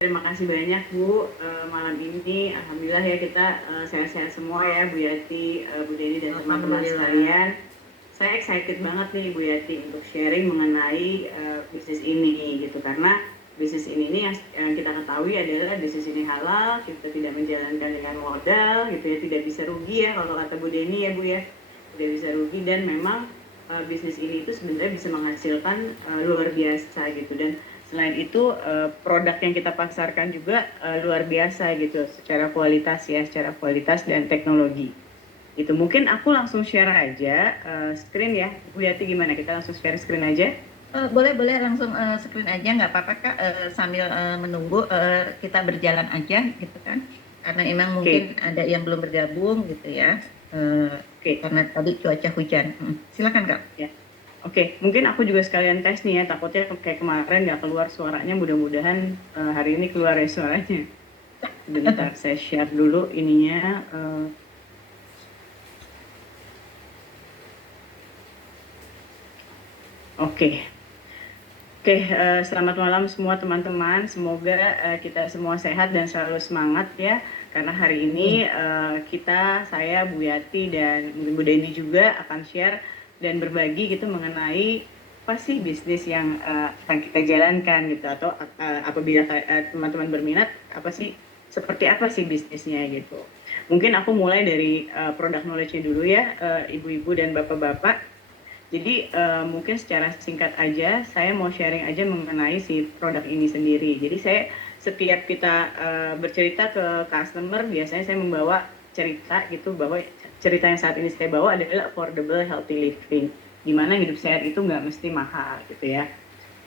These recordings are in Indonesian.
Terima kasih banyak Bu, malam ini alhamdulillah ya kita sehat-sehat semua ya Bu Yati, Bu Deni dan teman-teman sekalian. Saya excited banget nih Bu Yati untuk sharing mengenai bisnis ini gitu, karena bisnis ini nih yang kita ketahui adalah bisnis ini halal, kita tidak menjalankan dengan modal gitu ya, tidak bisa rugi ya kalau kata Bu Deni ya Bu ya, tidak bisa rugi, dan memang bisnis ini itu sebenarnya bisa menghasilkan luar biasa gitu. Dan selain itu produk yang kita pasarkan juga luar biasa gitu secara kualitas dan teknologi. Itu mungkin aku langsung share aja screen ya, Bu Yati, gimana? Kita langsung share screen aja. Boleh langsung screen aja, nggak apa-apa Kak, sambil menunggu kita berjalan aja gitu kan, karena emang mungkin ada yang belum bergabung gitu ya, karena tadi cuaca hujan. Silakan Kak. Ya. Oke, mungkin aku juga sekalian tes nih ya, takutnya kayak kemarin nggak keluar suaranya, mudah-mudahan hari ini keluar ya suaranya. Bentar, saya share dulu ininya. Oke, selamat malam semua teman-teman. Semoga kita semua sehat dan selalu semangat ya. Karena hari ini saya, Bu Yati, dan Bu Deni juga akan share dan berbagi gitu mengenai apa sih bisnis yang akan kita jalankan gitu, atau apabila teman-teman berminat, seperti apa sih bisnisnya gitu. Mungkin aku mulai dari product knowledge-nya dulu ya, ibu-ibu dan bapak-bapak. Jadi mungkin secara singkat aja, saya mau sharing aja mengenai si produk ini sendiri. Jadi setiap kita bercerita ke customer, biasanya saya membawa cerita gitu, bahwa cerita yang saat ini saya bawa adalah affordable healthy living. Gimana hidup sehat itu nggak mesti mahal gitu ya.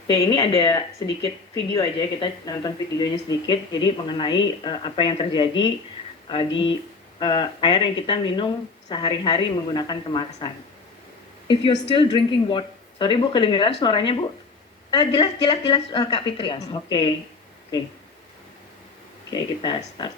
Oke, ini ada sedikit video aja, kita nonton videonya sedikit. Jadi mengenai apa yang terjadi di air yang kita minum sehari-hari menggunakan kemasan. If you're still drinking water. Sorry Bu, kedengeran suaranya Bu? Jelas Kak Fitri. Yes, Oke, kita start.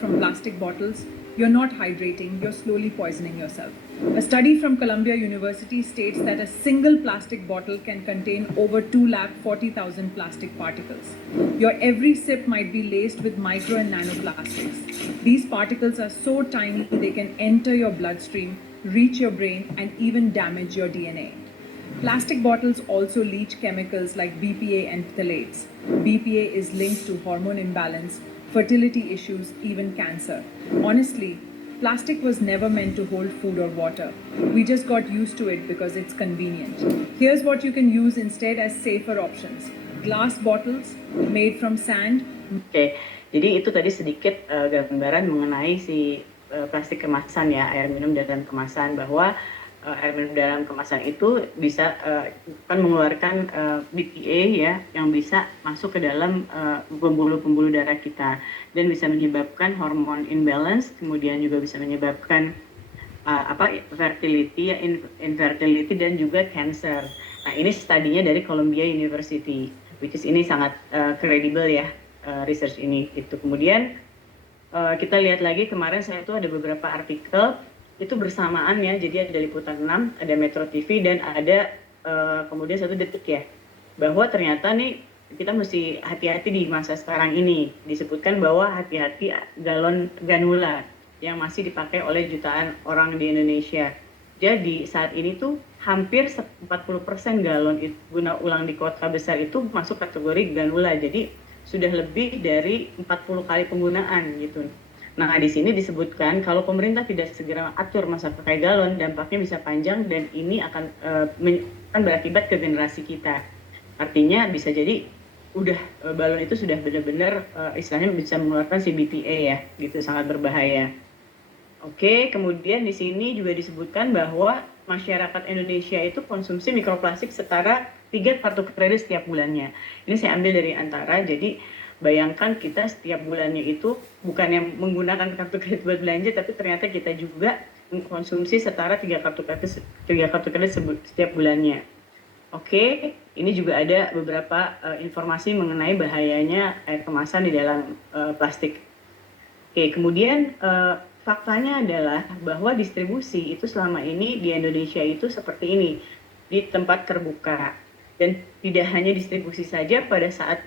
From plastic bottles, you're not hydrating, you're slowly poisoning yourself. A study from Columbia University states that a single plastic bottle can contain over 240,000 plastic particles. Your every sip might be laced with micro and nanoplastics. These particles are so tiny they can enter your bloodstream, reach your brain, and even damage your DNA. Plastic bottles also leach chemicals like BPA and phthalates. BPA is linked to hormone imbalance, fertility issues, even cancer. Honestly, plastic was never meant to hold food or water. We just got used to it because it's convenient. Here's what you can use instead as safer options. Glass bottles made from sand. Oke, jadi itu tadi sedikit gambaran mengenai si plastik kemasan ya, air minum dalam kemasan, bahwa air minum dalam kemasan itu bisa kan mengeluarkan BPA ya, yang bisa masuk ke dalam pembuluh-pembuluh darah kita dan bisa menyebabkan hormon imbalance, kemudian juga bisa menyebabkan fertility, infertility, dan juga cancer. Nah, ini studinya dari Columbia University, which is ini sangat kredibel ya, research ini. Itu kemudian kita lihat lagi, kemarin saya tuh ada beberapa artikel itu bersamaan ya, jadi ada Liputan 6, ada Metro TV, dan ada kemudian Satu Detik ya, bahwa ternyata nih kita mesti hati-hati di masa sekarang ini. Disebutkan bahwa hati-hati galon granula yang masih dipakai oleh jutaan orang di Indonesia. Jadi saat ini tuh hampir 40% galon guna ulang di kota besar itu masuk kategori granula. Jadi sudah lebih dari 40 kali penggunaan gitu. Nah, di sini disebutkan kalau pemerintah tidak segera atur masa pakai galon, dampaknya bisa panjang dan ini akan berakibat ke generasi kita. Artinya bisa jadi balon itu sudah benar-benar istilahnya bisa mengeluarkan si BPA ya, gitu, sangat berbahaya. Oke, kemudian di sini juga disebutkan bahwa masyarakat Indonesia itu konsumsi mikroplastik setara 3 kartu kredit setiap bulannya. Ini saya ambil dari Antara, jadi bayangkan kita setiap bulannya itu bukan yang menggunakan kartu kredit buat belanja, tapi ternyata kita juga mengkonsumsi setara 3 kartu kredit setiap bulannya. Oke, ini juga ada beberapa informasi mengenai bahayanya air kemasan di dalam plastik. Oke, kemudian faktanya adalah bahwa distribusi itu selama ini di Indonesia itu seperti ini, di tempat terbuka. Dan tidak hanya distribusi saja, pada saat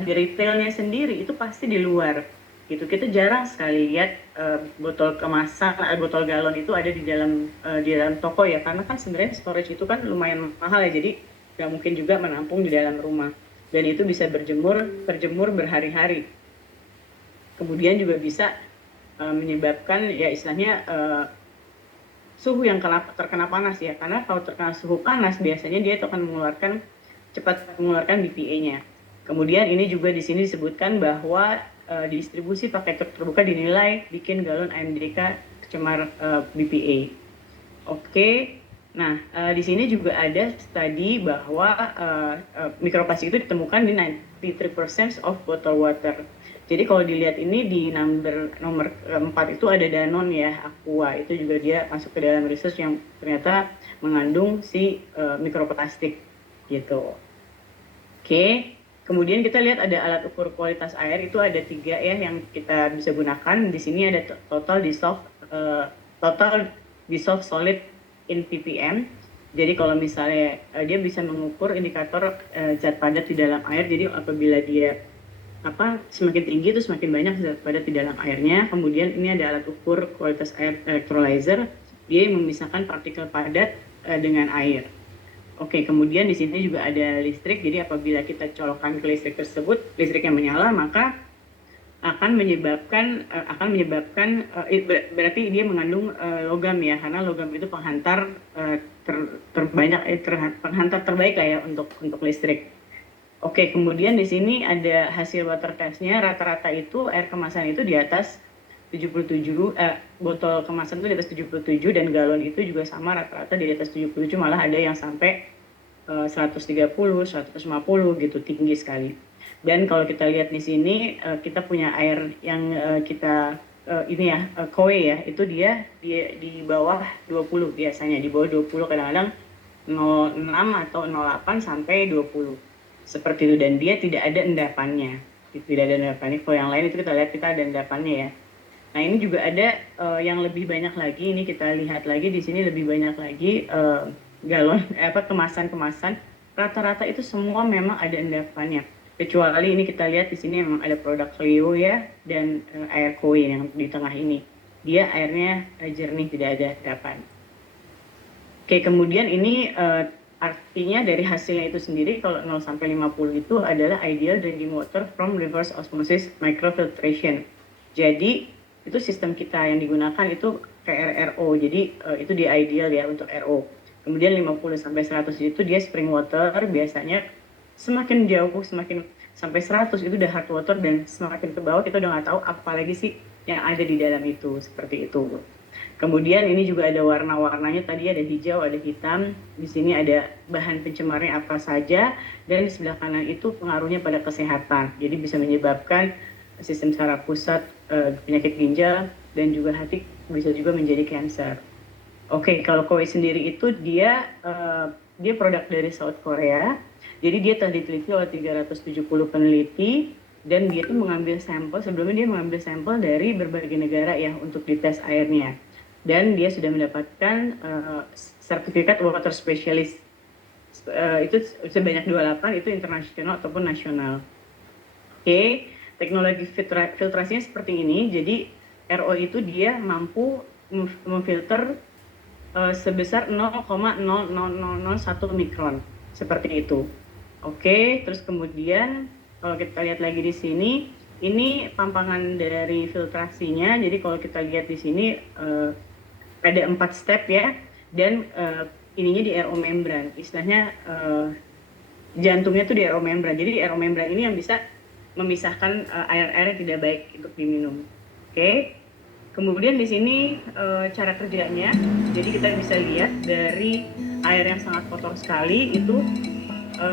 di retailnya sendiri itu pasti di luar gitu. Kita jarang sekali lihat botol kemasan, botol galon itu ada di dalam toko ya, karena kan sebenarnya storage itu kan lumayan mahal ya, jadi nggak mungkin juga menampung di dalam rumah, dan itu bisa berjemur berhari-hari. Kemudian juga bisa menyebabkan ya istilahnya suhu yang terkena panas ya, karena kalau terkena suhu panas biasanya dia itu akan cepat mengeluarkan BPA-nya. Kemudian ini juga di sini disebutkan bahwa distribusi pakai truk terbuka dinilai bikin galon AMDK cemar BPA. Oke. Nah, di sini juga ada studi bahwa mikroplastik itu ditemukan di 93% of bottled water. Jadi kalau dilihat ini di nomor 4 itu ada Danone ya, Aqua. Itu juga dia masuk ke dalam research yang ternyata mengandung si mikroplastik gitu. Oke. Kemudian kita lihat ada alat ukur kualitas air, itu ada 3 ya yang kita bisa gunakan. Di sini ada total dissolved solid in ppm. Jadi kalau misalnya dia bisa mengukur indikator zat padat di dalam air. Jadi apabila dia semakin tinggi itu semakin banyak zat padat di dalam airnya. Kemudian ini ada alat ukur kualitas air electrolyzer, dia memisahkan partikel padat dengan air. Oke, kemudian di sini juga ada listrik. Jadi apabila kita colokkan ke listrik tersebut, listrik yang menyala, maka akan menyebabkan berarti dia mengandung logam ya, karena logam itu penghantar penghantar terbaik lah ya untuk listrik. Oke, kemudian di sini ada hasil water test-nya. Rata-rata itu air kemasan itu di atas 77, botol kemasan itu di atas 77, dan galon itu juga sama rata-rata di atas 77, malah ada yang sampai 130, 150 gitu, tinggi sekali. Dan kalau kita lihat di sini kita punya air yang kita KOE ya, itu dia di bawah 20 biasanya, di bawah 20, kadang-kadang 06 atau 08 sampai 20. Seperti itu, dan dia tidak ada endapannya. Tidak ada endapannya. Kalau yang lain itu kita lihat kita ada endapannya ya. Nah, ini juga ada yang lebih banyak lagi. Ini kita lihat lagi di sini lebih banyak lagi galon kemasan. Rata-rata itu semua memang ada endapannya. Kecuali ini kita lihat di sini memang ada produk Clio ya, dan air koi yang di tengah ini. Dia airnya jernih, tidak ada endapan. Oke, kemudian ini artinya dari hasilnya itu sendiri, kalau 0 sampai 50 itu adalah ideal drinking water from reverse osmosis microfiltration. Jadi itu sistem kita yang digunakan itu kayak RO, jadi itu di ideal ya untuk RO. Kemudian 50 sampai 100 itu dia spring water, biasanya semakin jauh, semakin sampai 100 itu udah hard water, dan semakin ke bawah kita udah nggak tahu apa lagi sih yang ada di dalam itu, seperti itu. Kemudian ini juga ada warna-warnanya, tadi ada hijau, ada hitam, di sini ada bahan pencemarnya apa saja, dan di sebelah kanan itu pengaruhnya pada kesehatan, jadi bisa menyebabkan sistem saraf pusat, penyakit ginjal, dan juga hati, bisa juga menjadi kanker. Oke, kalau KOE sendiri itu dia produk dari South Korea, jadi dia telah diteliti oleh 370 peneliti, dan dia tuh mengambil sampel, sebelumnya dia mengambil sampel dari berbagai negara ya untuk dites airnya, dan dia sudah mendapatkan sertifikat water specialist, itu sebanyak 28, itu internasional ataupun nasional. Oke. Teknologi filtrasinya seperti ini, jadi RO itu dia mampu memfilter sebesar 0,00001 mikron, seperti itu. Oke, terus kemudian kalau kita lihat lagi di sini, ini pampangan dari filtrasinya. Jadi kalau kita lihat di sini ada 4 step ya, dan ininya di RO membran, istilahnya jantungnya tuh di RO membran. Jadi RO membran ini yang bisa memisahkan air-air yang tidak baik untuk diminum. Oke. Kemudian di sini cara kerjanya, jadi kita bisa lihat dari air yang sangat kotor sekali itu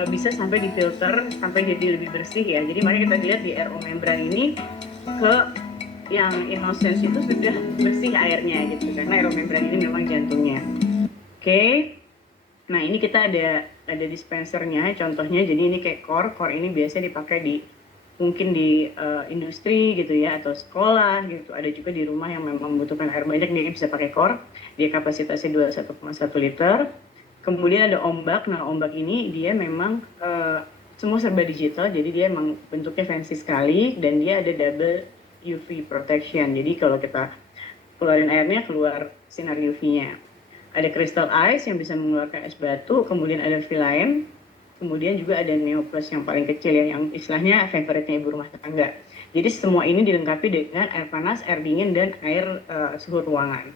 bisa sampai difilter sampai jadi lebih bersih ya. Jadi mari kita lihat di RO membran ini ke yang innocence itu sudah bersih airnya gitu, karena RO membran ini memang jantungnya. Oke. Nah, ini kita ada dispensernya, contohnya. Jadi ini kayak core ini biasanya dipakai mungkin di industri gitu ya, atau sekolah gitu. Ada juga di rumah yang memang membutuhkan air banyak, dia bisa pakai core. Dia kapasitasnya 21,1 liter. Kemudian ada ombak. Nah, ombak ini dia memang semua serba digital, jadi dia memang bentuknya fancy sekali dan dia ada double UV protection. Jadi kalau kita keluarin airnya, keluar sinar UV-nya. Ada crystal ice yang bisa mengeluarkan es batu, kemudian ada Vilaem, kemudian juga ada Neoplus yang paling kecil ya, yang istilahnya favoritnya ibu rumah tangga. Jadi semua ini dilengkapi dengan air panas, air dingin, dan air suhu ruangan.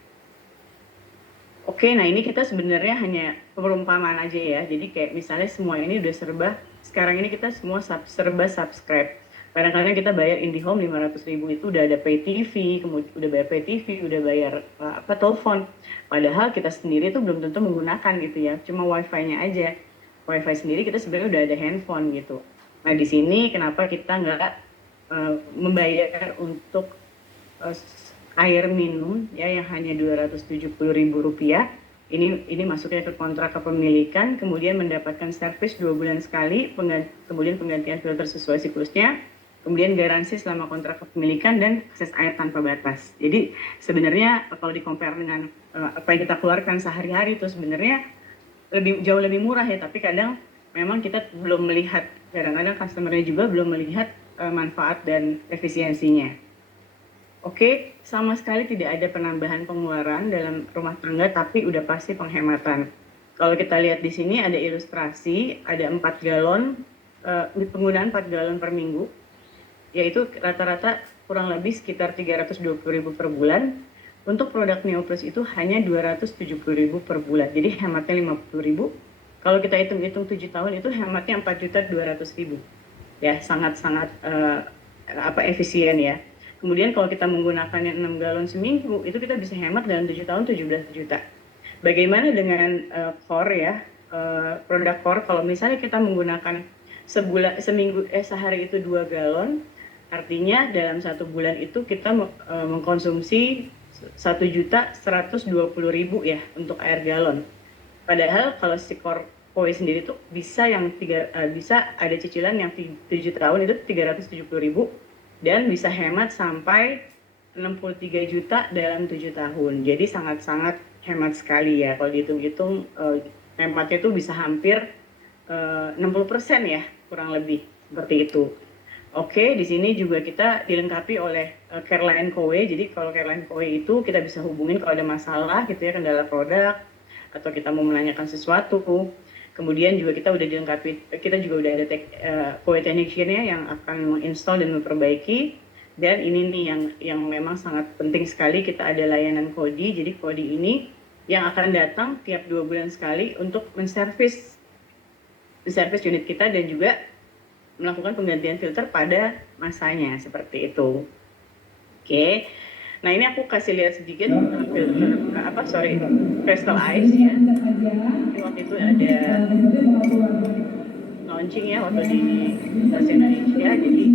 Oke, nah ini kita sebenarnya hanya perumpamaan aja ya. Jadi kayak misalnya semua ini udah serba, sekarang ini kita semua serba subscribe. Kadang-kadang kita bayar IndiHome 500.000 itu udah ada pay TV, kemudian udah bayar pay TV, udah bayar telepon. Padahal kita sendiri tuh belum tentu menggunakan gitu ya, cuma wifi-nya aja. Wifi sendiri kita sebenarnya udah ada handphone gitu. Nah di sini kenapa kita nggak membayar untuk air minum ya yang hanya Rp270.000. Ini masuknya ke kontrak kepemilikan, kemudian mendapatkan servis 2 bulan sekali, kemudian penggantian filter sesuai siklusnya, kemudian garansi selama kontrak kepemilikan dan akses air tanpa batas. Jadi sebenarnya kalau di-compare dengan apa yang kita keluarkan sehari-hari itu sebenarnya jauh lebih murah ya, tapi kadang memang kita belum melihat, kadang-kadang customer-nya juga belum melihat manfaat dan efisiensinya. Oke, sama sekali tidak ada penambahan pengeluaran dalam rumah tangga, tapi udah pasti penghematan. Kalau kita lihat di sini ada ilustrasi, ada 4 galon, penggunaan 4 galon per minggu, yaitu rata-rata kurang lebih sekitar 320.000 per bulan. Untuk produk Neoplus itu hanya 270.000 per bulan, jadi hematnya 50.000. Kalau kita hitung-hitung 7 tahun itu hematnya 4.200.000. Ya, sangat-sangat efisien ya. Kemudian kalau kita menggunakannya 6 galon seminggu, itu kita bisa hemat dalam 7 tahun 17 juta. Bagaimana dengan core ya, produk core, kalau misalnya kita menggunakan sehari itu 2 galon, artinya dalam 1 bulan itu kita mengkonsumsi 1.120.000 ya untuk air galon. Padahal kalau si core koi sendiri tuh bisa ada cicilan yang 7 tahun itu 370.000 dan bisa hemat sampai 63 juta dalam 7 tahun. Jadi sangat-sangat hemat sekali ya. Kalau dihitung-hitung hematnya itu bisa hampir 60% ya, kurang lebih seperti itu. Oke, di sini juga kita dilengkapi oleh Careline Kowe. Jadi kalau Careline Kowe itu kita bisa hubungin kalau ada masalah gitu ya, kendala produk atau kita mau menanyakan sesuatu. Kemudian juga kita udah dilengkapi, kita juga udah ada Kowe technician-nya yang akan menginstall dan memperbaiki. Dan ini nih yang memang sangat penting sekali, kita ada layanan Kodi. Jadi Kodi ini yang akan datang tiap 2 bulan sekali untuk menservis unit kita dan juga melakukan penggantian filter pada masanya, seperti itu. Oke. Nah ini aku kasih lihat sedikit crystal ice ya. Waktu itu ada launching ya waktu di Indonesia, jadi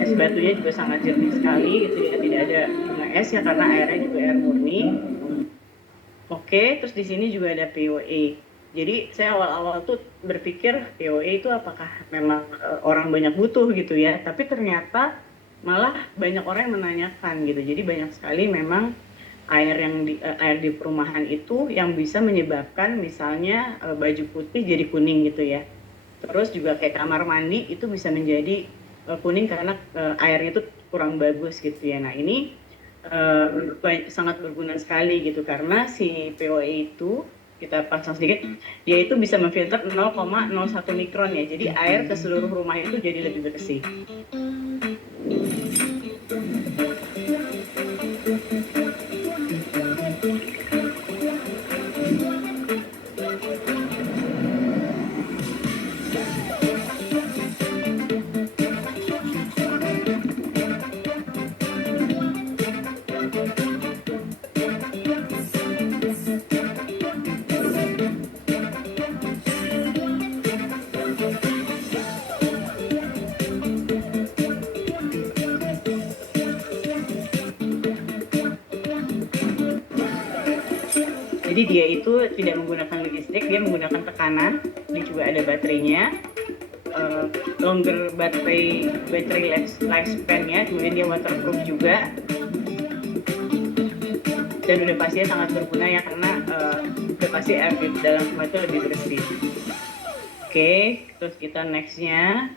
es batunya juga sangat jernih sekali gitu ya, tidak ada bunga es ya karena airnya juga air murni. Oke, terus di sini juga ada POA. Jadi saya awal-awal tuh berpikir POA itu apakah memang orang banyak butuh gitu ya, tapi ternyata malah banyak orang yang menanyakan gitu. Jadi banyak sekali memang air di perumahan itu yang bisa menyebabkan misalnya baju putih jadi kuning gitu ya. Terus juga kayak kamar mandi itu bisa menjadi kuning karena airnya itu kurang bagus gitu ya. Nah ini sangat berguna sekali gitu karena si POA itu kita pasang sedikit, dia itu bisa memfilter 0,01 mikron ya. Jadi air ke seluruh rumah itu jadi lebih bersih. Jadi dia itu tidak menggunakan listrik, dia menggunakan tekanan. Ini juga ada baterainya, longer battery lifespan-nya, kemudian dia waterproof juga. Dan udah pastinya sangat berguna ya karena pasti air di dalam rumah itu lebih bersih. Oke, terus kita nextnya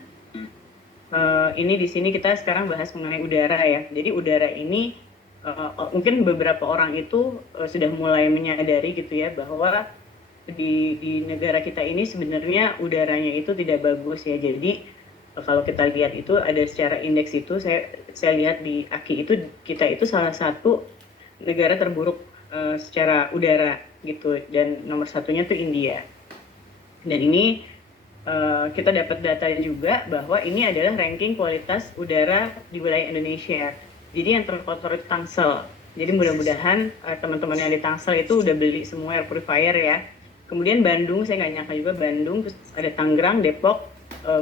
ini di sini kita sekarang bahas mengenai udara ya. Jadi udara ini mungkin beberapa orang itu sudah mulai menyadari gitu ya bahwa di negara kita ini sebenarnya udaranya itu tidak bagus ya. Jadi kalau kita lihat itu ada secara indeks itu saya lihat di AKI itu kita itu salah satu negara terburuk secara udara gitu, dan nomor satunya tuh India. Dan ini kita dapat data juga bahwa ini adalah ranking kualitas udara di wilayah Indonesia. Jadi yang terkotor itu Tangsel. Jadi mudah-mudahan teman-teman yang di Tangsel itu udah beli semua air purifier ya. Kemudian Bandung, saya nggak nyangka juga Bandung, terus ada Tangerang, Depok,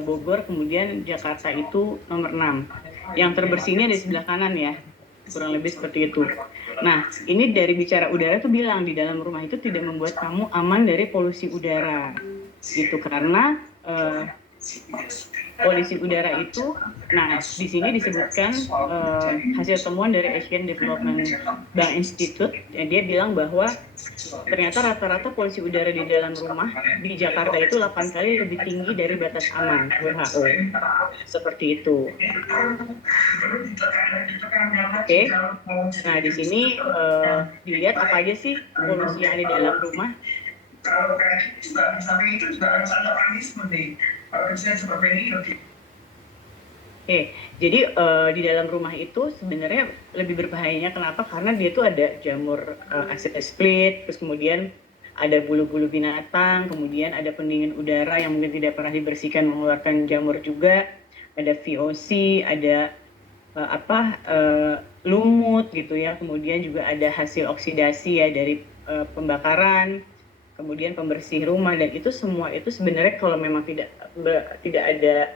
Bogor, kemudian Jakarta itu nomor 6. Yang terbersihnya di sebelah kanan ya, kurang lebih seperti itu. Nah, ini dari bicara udara tuh bilang di dalam rumah itu tidak membuat kamu aman dari polusi udara, gitu, karena polusi udara itu, nah di sini disebutkan hasil temuan dari Asian Development Bank Institute, dia bilang bahwa ternyata rata-rata polusi udara di dalam rumah di Jakarta itu 8 kali lebih tinggi dari batas aman WHO, seperti itu. Oke, nah di sini dilihat apa aja sih polusi yang ada di dalam rumah. Kalau kayak di samping itu juga harus ada organisme nih. Kejadian seperti ini. Oke, jadi di dalam rumah itu sebenarnya lebih berbahayanya kenapa? Karena dia tuh ada jamur acid split, terus kemudian ada bulu-bulu binatang, kemudian ada pendingin udara yang mungkin tidak pernah dibersihkan mengeluarkan jamur juga, ada VOC, ada lumut gitu ya, kemudian juga ada hasil oksidasi ya dari pembakaran, kemudian pembersih rumah, dan itu semua itu sebenarnya kalau memang tidak ada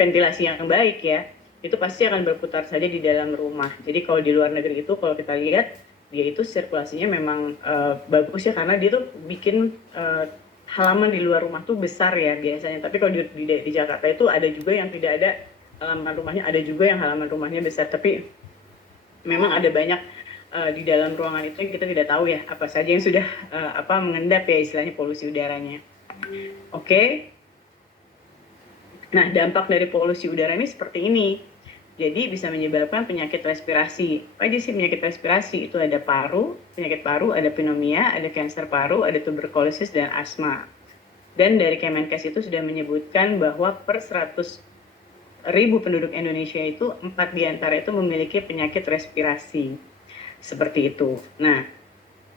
ventilasi yang baik ya, itu pasti akan berputar saja di dalam rumah. Jadi kalau di luar negeri itu kalau kita lihat dia itu sirkulasinya memang bagus ya, karena dia tuh bikin halaman di luar rumah tuh besar ya biasanya. Tapi kalau di Jakarta itu ada juga yang tidak ada halaman rumahnya, ada juga yang halaman rumahnya besar. Tapi memang ada banyak di dalam ruangan itu yang kita tidak tahu ya apa saja yang sudah mengendap ya istilahnya polusi udaranya. Oke. Nah, dampak dari polusi udara ini seperti ini. Jadi bisa menyebabkan penyakit respirasi. Apa aja sih penyakit respirasi? Itu ada penyakit paru, ada pneumonia, ada kanker paru, ada tuberkulosis dan asma. Dan dari Kemenkes itu sudah menyebutkan bahwa per 100.000 penduduk Indonesia itu 4 diantara itu memiliki penyakit respirasi. Seperti itu. Nah,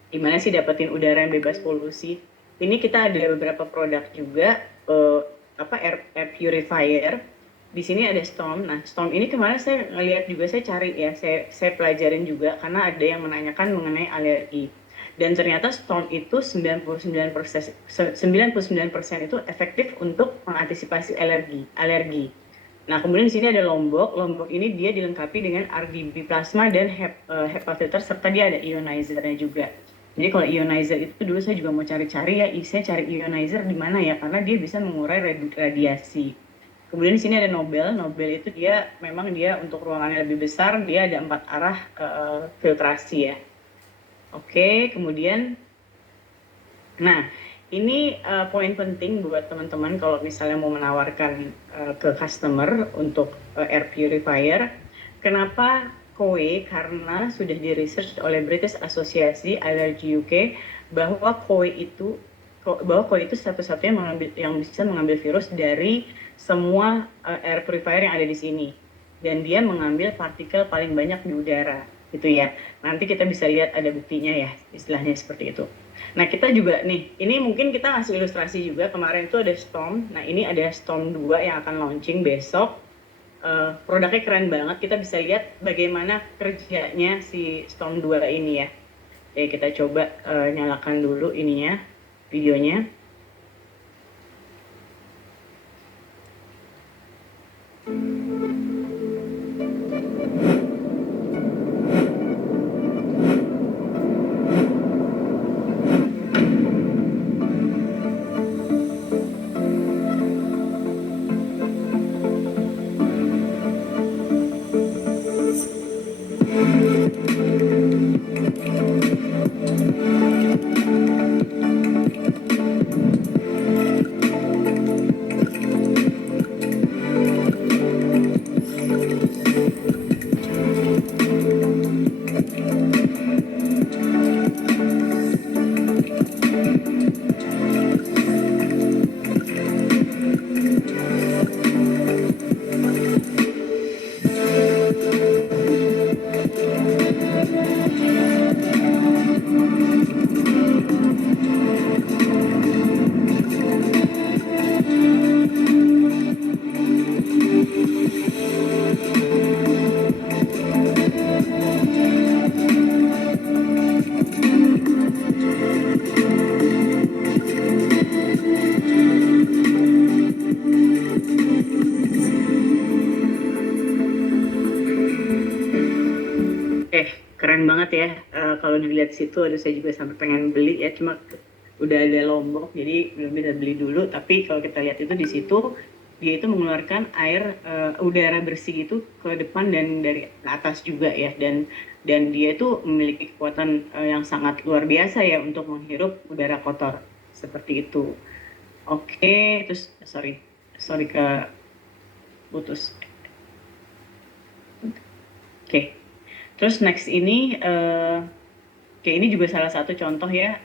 gimana sih dapetin udara yang bebas polusi? Ini kita ada beberapa produk juga, air purifier. Di sini ada Storm. Nah, Storm ini kemarin saya ngeliat juga, saya cari ya, saya pelajarin juga karena ada yang menanyakan mengenai alergi. Dan ternyata Storm itu 99% itu efektif untuk mengantisipasi alergi. Nah, kemudian di sini ada Lombok. Lombok ini dia dilengkapi dengan RGB plasma dan HEPA filter, serta dia ada ionizer-nya juga. Jadi kalau ionizer itu dulu saya juga mau cari-cari ya, saya cari ionizer di mana ya, karena dia bisa mengurai radiasi. Kemudian di sini ada Nobel. Nobel itu dia memang dia untuk ruangannya lebih besar, dia ada 4 arah filtrasi ya. Oke, kemudian nah ini poin penting buat teman-teman kalau misalnya mau menawarkan ke customer untuk air purifier. Kenapa KOE? Karena sudah di-research oleh British Association Allergy UK bahwa KOE itu satu-satunya yang bisa mengambil virus dari semua air purifier yang ada di sini. Dan dia mengambil partikel paling banyak di udara, gitu ya. Nanti kita bisa lihat ada buktinya ya, istilahnya seperti itu. Nah, kita juga nih, ini mungkin kita ngasih ilustrasi juga, kemarin itu ada Storm. Nah, ini ada Storm 2 yang akan launching besok. Produknya keren banget, kita bisa lihat bagaimana kerjanya si Storm 2 ini ya. Jadi kita coba nyalakan dulu ininya, videonya. keren banget ya. Kalau dilihat situ, aduh saya juga sampai pengen beli ya, cuma udah ada Lombok jadi belum bisa beli dulu. Tapi kalau kita lihat itu di situ, dia itu mengeluarkan air udara bersih itu ke depan dan dari atas juga ya, dan dia itu memiliki kekuatan yang sangat luar biasa ya untuk menghirup udara kotor seperti itu. Oke, terus sorry ke putus. Oke. Terus next ini, ini juga salah satu contoh ya,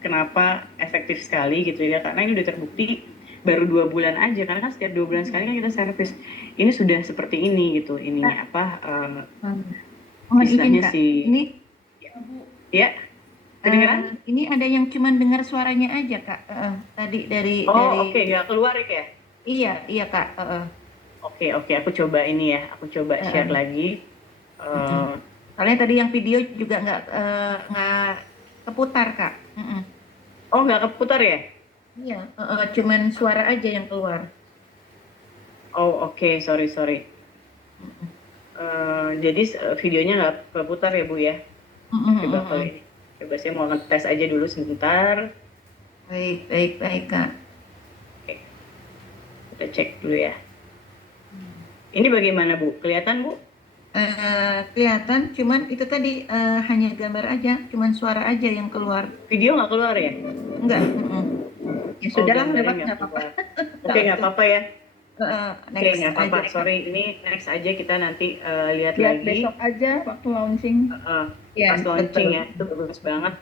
kenapa efektif sekali gitu ya, karena ini udah terbukti baru 2 bulan aja, karena kan setiap 2 bulan sekali kan kita servis. Ini sudah seperti ini gitu, ininya apa, mohon izin istilahnya Kak, si, ini ya, kedengeran? ini ada yang cuman dengar suaranya aja Kak, tadi dari Oh oke, nggak keluar ya? iya Kak, Oke, aku coba ini ya, aku coba share lagi. soalnya tadi yang video juga nggak keputar Kak. Oh nggak keputar ya? Iya, cuman suara aja yang keluar. Oh oke, sorry. Jadi videonya nggak keputar ya Bu ya? Coba saya mau ngetes aja dulu sebentar. Baik Kak. Oke, kita cek dulu ya. Ini bagaimana Bu? Kelihatan Bu? Kelihatan, cuman itu tadi hanya gambar aja, cuman suara aja yang keluar. Video nggak keluar ya? Enggak. Ya sudahlah, lewat Gambarnya nggak apa-apa. Oke, nggak apa-apa ya. Oke, Next nggak apa-apa. aja. Sorry, ini next aja, kita nanti lihat Lihat lagi. besok aja waktu launching. Pas launching ya, itu bagus banget.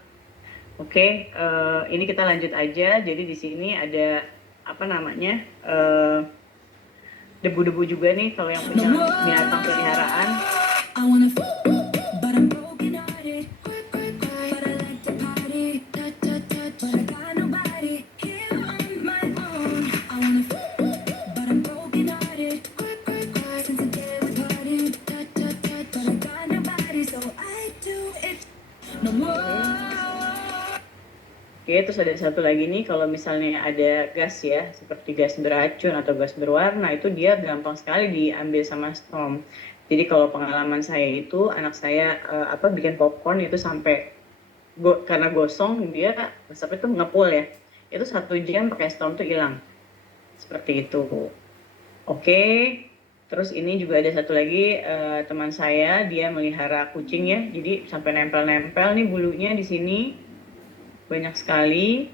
Oke, ini kita lanjut aja. Jadi di sini ada apa namanya, debu-debu juga nih kalau yang punya binatang peliharaan. Oke, terus ada satu lagi nih, kalau misalnya ada gas ya, seperti gas beracun atau gas berwarna, itu dia gampang sekali diambil sama storm. Jadi kalau pengalaman saya itu, anak saya bikin popcorn itu sampai karena gosong, dia sampai itu ngepul ya. Itu 1 jam pakai storm tuh hilang. Seperti itu. Oke, terus ini juga ada satu lagi, teman saya, dia melihara kucing ya, jadi sampai nempel-nempel nih bulunya di sini. Banyak sekali.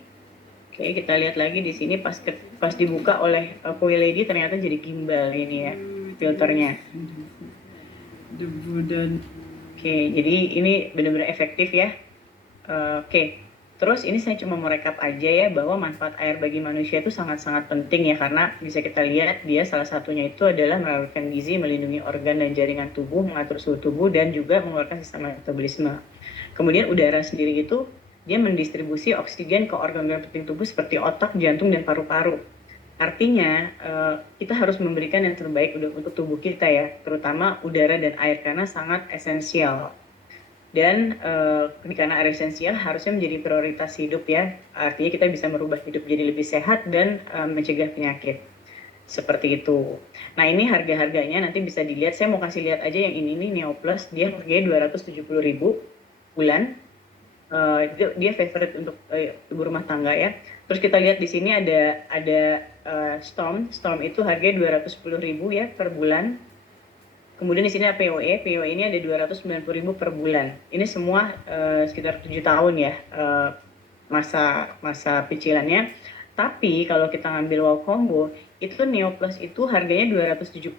Oke, kita lihat lagi di sini pas dibuka oleh Koi Lady ternyata jadi gimbal ini ya filternya. Oke, jadi ini benar-benar efektif ya. Oke, terus ini saya cuma merekap aja ya bahwa manfaat air bagi manusia itu sangat-sangat penting ya, karena bisa kita lihat dia salah satunya itu adalah merawatkan gizi, melindungi organ dan jaringan tubuh, mengatur suhu tubuh, dan juga mengeluarkan sistem metabolisme. Kemudian udara sendiri itu dia mendistribusi oksigen ke organ-organ penting tubuh seperti otak, jantung, dan paru-paru. Artinya kita harus memberikan yang terbaik untuk tubuh kita ya, terutama udara dan air karena sangat esensial. Dan karena air esensial harusnya menjadi prioritas hidup ya, artinya kita bisa merubah hidup jadi lebih sehat dan mencegah penyakit. Seperti itu. Nah ini harga-harganya nanti bisa dilihat, saya mau kasih lihat aja yang ini nih, Neo Plus, dia harganya 270.000 bulan. Dia favorite untuk ibu rumah tangga ya. Terus kita lihat di sini ada Storm itu harganya 210.000 ya per bulan. Kemudian di sini ada POE ini ada 290.000 per bulan. Ini semua sekitar 7 tahun ya masa cicilannya. Tapi kalau kita ngambil wow combo, itu Neo Plus itu harganya 270.000,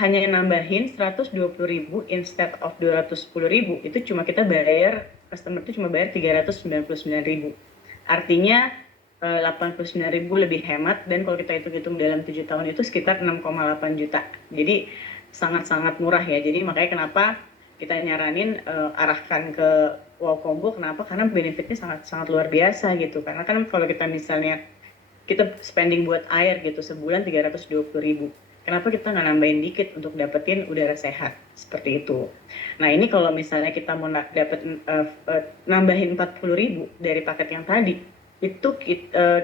hanya nambahin 120.000 instead of 210.000, itu cuma kita bayar, customer itu cuma bayar 399.000. Artinya 89.000 lebih hemat, dan kalau kita hitung-hitung dalam 7 tahun itu sekitar 6,8 juta. Jadi sangat-sangat murah ya. Jadi makanya kenapa kita nyaranin arahkan ke wow combo, kenapa? Karena benefitnya sangat luar biasa gitu. Karena kan kalau kita misalnya kita spending buat air gitu sebulan 320.000, kenapa kita nggak nambahin dikit untuk dapetin udara sehat seperti itu. Nah ini kalau misalnya kita mau dapet nambahin 40.000 dari paket yang tadi, itu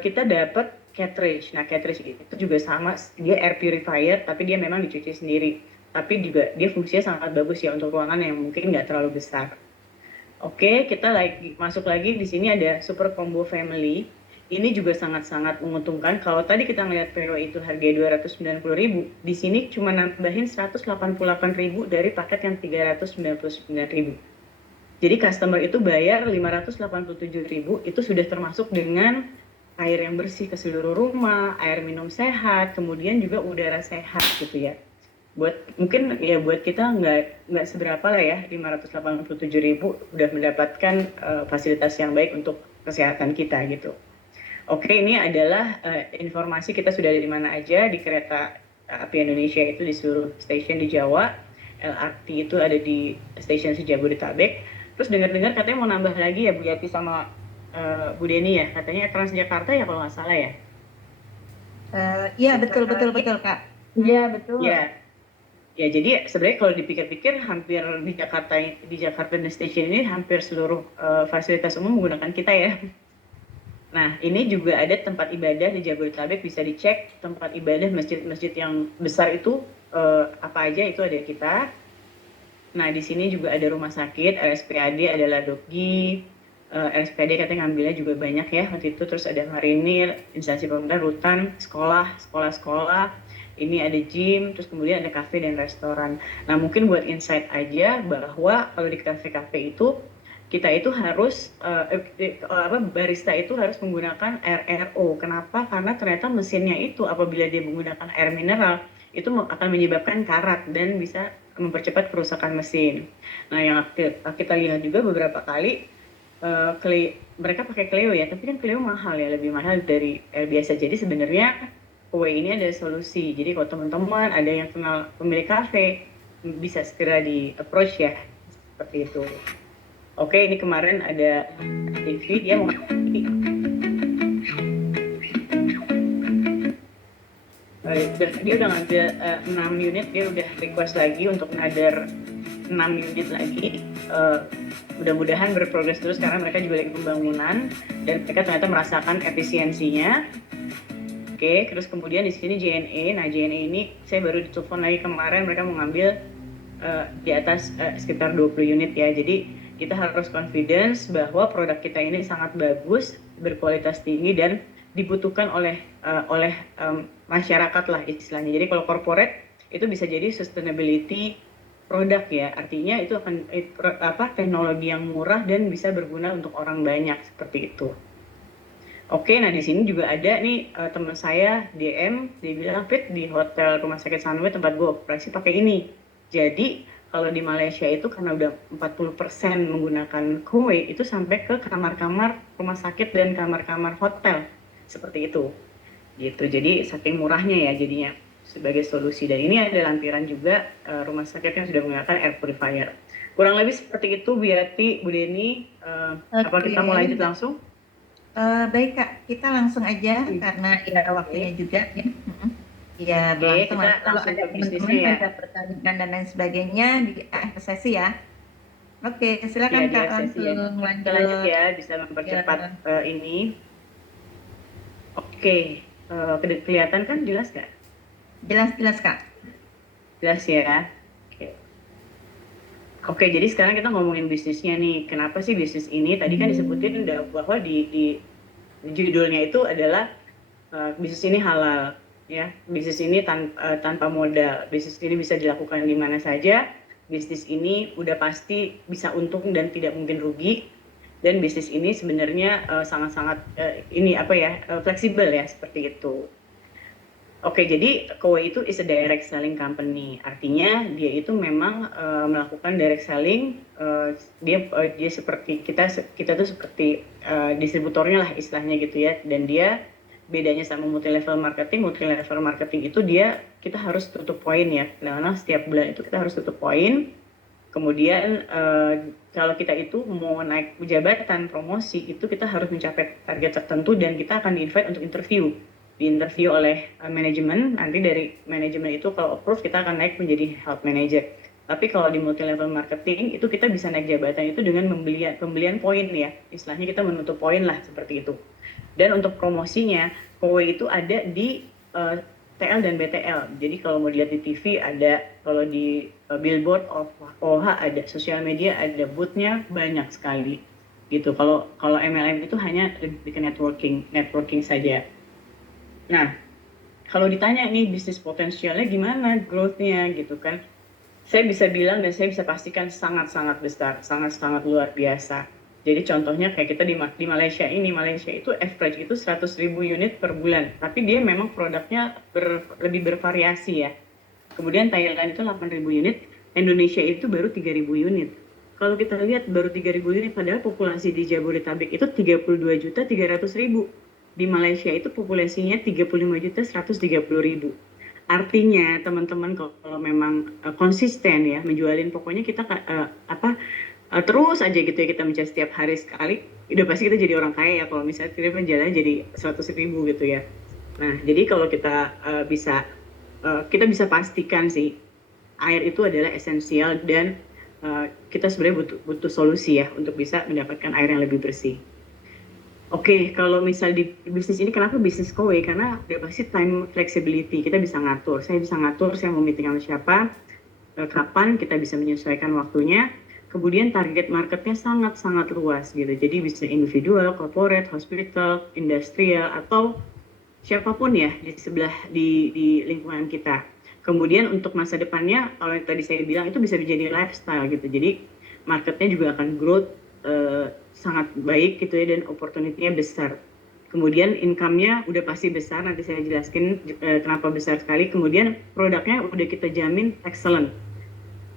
kita dapat cartridge. Nah cartridge itu juga sama, dia air purifier tapi dia memang dicuci sendiri. tapi juga dia fungsinya sangat bagus ya untuk ruangan yang mungkin nggak terlalu besar. Oke, kita masuk lagi di sini ada Super Combo Family. Ini juga sangat-sangat menguntungkan. Kalau tadi kita ngeliat Vero itu harga 290.000, di sini cuma nambahin 188.000 dari paket yang 399.000. Jadi customer itu bayar 587.000, itu sudah termasuk dengan air yang bersih ke seluruh rumah, air minum sehat, kemudian juga udara sehat gitu ya. Mungkin ya buat kita nggak seberapa lah ya, 587.000 udah mendapatkan fasilitas yang baik untuk kesehatan kita gitu. Oke, ini adalah informasi kita sudah ada di mana aja di kereta api Indonesia itu di seluruh stasiun di Jawa, LRT itu ada di stasiun Jabodetabek. Terus dengar-dengar katanya mau nambah lagi ya Bu Yati sama Bu Deni ya, katanya Transjakarta ya kalau nggak salah ya. Iya betul Kak. Iya betul. Ya, jadi sebenarnya kalau dipikir-pikir hampir di Jakarta Station ini hampir seluruh fasilitas umum menggunakan kita ya. Nah, ini juga ada tempat ibadah di Jabodetabek, bisa dicek tempat ibadah masjid-masjid yang besar itu apa aja itu ada kita. Nah, di sini juga ada rumah sakit, RSPAD, ada Ladoggi, RSPAD katanya ngambilnya juga banyak ya waktu itu, terus ada marinir, instansi pemerintah, rutan, sekolah, ini ada gym, terus kemudian ada kafe dan restoran. Nah, mungkin buat insight aja bahwa kalau di kafe-kafe itu kita itu harus barista itu harus menggunakan air RO. Kenapa? Karena ternyata mesinnya itu apabila dia menggunakan air mineral itu akan menyebabkan karat dan bisa mempercepat kerusakan mesin. Nah, yang kita lihat juga beberapa kali mereka pakai Cleo ya, tapi kan Cleo mahal ya, lebih mahal dari air biasa. Jadi sebenarnya Kue ini ada solusi. Jadi kalau teman-teman ada yang kenal pemilik kafe, bisa segera di approach ya, seperti itu. Oke, ini kemarin ada TV, dia mau dia udah ngambil 6 unit, dia udah request lagi untuk ngader 6 unit lagi. Mudah-mudahan berprogres terus karena mereka juga lagi pembangunan dan mereka ternyata merasakan efisiensinya. Oke, terus kemudian di sini JNE. Nah, JNE ini saya baru ditelepon lagi kemarin, mereka mau ngambil di atas sekitar 20 unit ya. Jadi kita harus confidence bahwa produk kita ini sangat bagus, berkualitas tinggi dan dibutuhkan oleh masyarakat lah istilahnya. Jadi kalau corporate itu bisa jadi sustainability produk ya. Artinya itu akan teknologi yang murah dan bisa berguna untuk orang banyak seperti itu. Oke, nah di sini juga ada nih teman saya DM, dia bilang Fit di hotel Rumah Sakit Sunway tempat gue operasi pakai ini. Jadi kalau di Malaysia itu karena udah 40% menggunakan Kue itu sampai ke kamar-kamar rumah sakit dan kamar-kamar hotel seperti itu. Gitu. Jadi saking murahnya ya jadinya sebagai solusi. Dan ini ada lampiran juga rumah sakit yang sudah menggunakan air purifier. Kurang lebih seperti itu Bu Yati, Bu Deni. Apa kita mau lanjut langsung? Baik Kak, kita langsung aja karena ya waktunya juga ya. Ya, langsung kita kalau langsung ada ke bisnisnya teman-teman ya. ada pertanyaan dan lain sebagainya di akhir sesi ya. Oke, silakan Ya, Kak langsung ya. Kita lanjut ya, bisa mempercepat ini. Oke, kelihatan kan jelas nggak? Jelas Kak. Jelas ya. Oke, jadi sekarang kita ngomongin bisnisnya nih. Kenapa sih bisnis ini? Tadi kan disebutin bahwa di judulnya itu adalah bisnis ini halal, ya. Bisnis ini tanpa modal. Bisnis ini bisa dilakukan di mana saja. Bisnis ini udah pasti bisa untung dan tidak mungkin rugi. Dan bisnis ini sebenarnya sangat-sangat fleksibel ya, seperti itu. Oke, jadi Kowe itu is a direct selling company. Artinya dia itu memang melakukan direct selling. Dia seperti kita tuh seperti distributornya lah istilahnya gitu ya. Dan dia bedanya sama multi level marketing itu kita harus tutup poin ya. Karena setiap bulan itu kita harus tutup poin. Kemudian kalau kita itu mau naik jabatan promosi itu kita harus mencapai target tertentu dan kita akan di-invite untuk diinterview oleh manajemen. Nanti dari manajemen itu kalau approve kita akan naik menjadi health manager. Tapi kalau di multi level marketing itu kita bisa naik jabatan itu dengan pembelian poin ya. Istilahnya kita menutup poin lah seperti itu. Dan untuk promosinya, Kowe itu ada di TL dan BTL. Jadi kalau mau dilihat di TV ada, kalau di billboard of OHA ada, sosial media ada, booth-nya banyak sekali gitu. Kalau MLM itu hanya lebih ke networking saja. Nah, kalau ditanya nih bisnis potensialnya gimana, growth-nya gitu kan, saya bisa bilang dan saya bisa pastikan sangat-sangat besar, sangat-sangat luar biasa. Jadi contohnya kayak kita di Malaysia ini, Malaysia itu average itu 100.000 unit per bulan. Tapi dia memang produknya lebih bervariasi ya. Kemudian Thailand itu 8.000 unit, Indonesia itu baru 3.000 unit. Kalau kita lihat baru 3.000 unit, padahal populasi di Jabodetabek itu 32.300.000. Di Malaysia itu populasinya 35.130.000. Artinya teman-teman kalau memang konsisten ya menjualin, pokoknya kita terus aja gitu ya, kita mencari setiap hari sekali, udah pasti kita jadi orang kaya ya kalau misalnya kita menjalani jadi 100.000 gitu ya. Nah, jadi kalau kita kita bisa pastikan sih air itu adalah esensial dan kita sebenarnya butuh solusi ya untuk bisa mendapatkan air yang lebih bersih. Oke, kalau misal di bisnis ini, kenapa bisnis kowe? Karena udah pasti time flexibility, kita bisa ngatur. Saya bisa ngatur, saya mau meeting sama siapa, kapan, kita bisa menyesuaikan waktunya. Kemudian target marketnya sangat-sangat luas gitu. Jadi bisa individual, corporate, hospital, industrial, atau siapapun ya di lingkungan kita. Kemudian untuk masa depannya, kalau yang tadi saya bilang itu bisa menjadi lifestyle gitu. Jadi marketnya juga akan growth sangat baik gitu ya, dan opportunity-nya besar. Kemudian income-nya udah pasti besar, nanti saya jelaskan kenapa besar sekali. Kemudian produknya udah kita jamin excellent.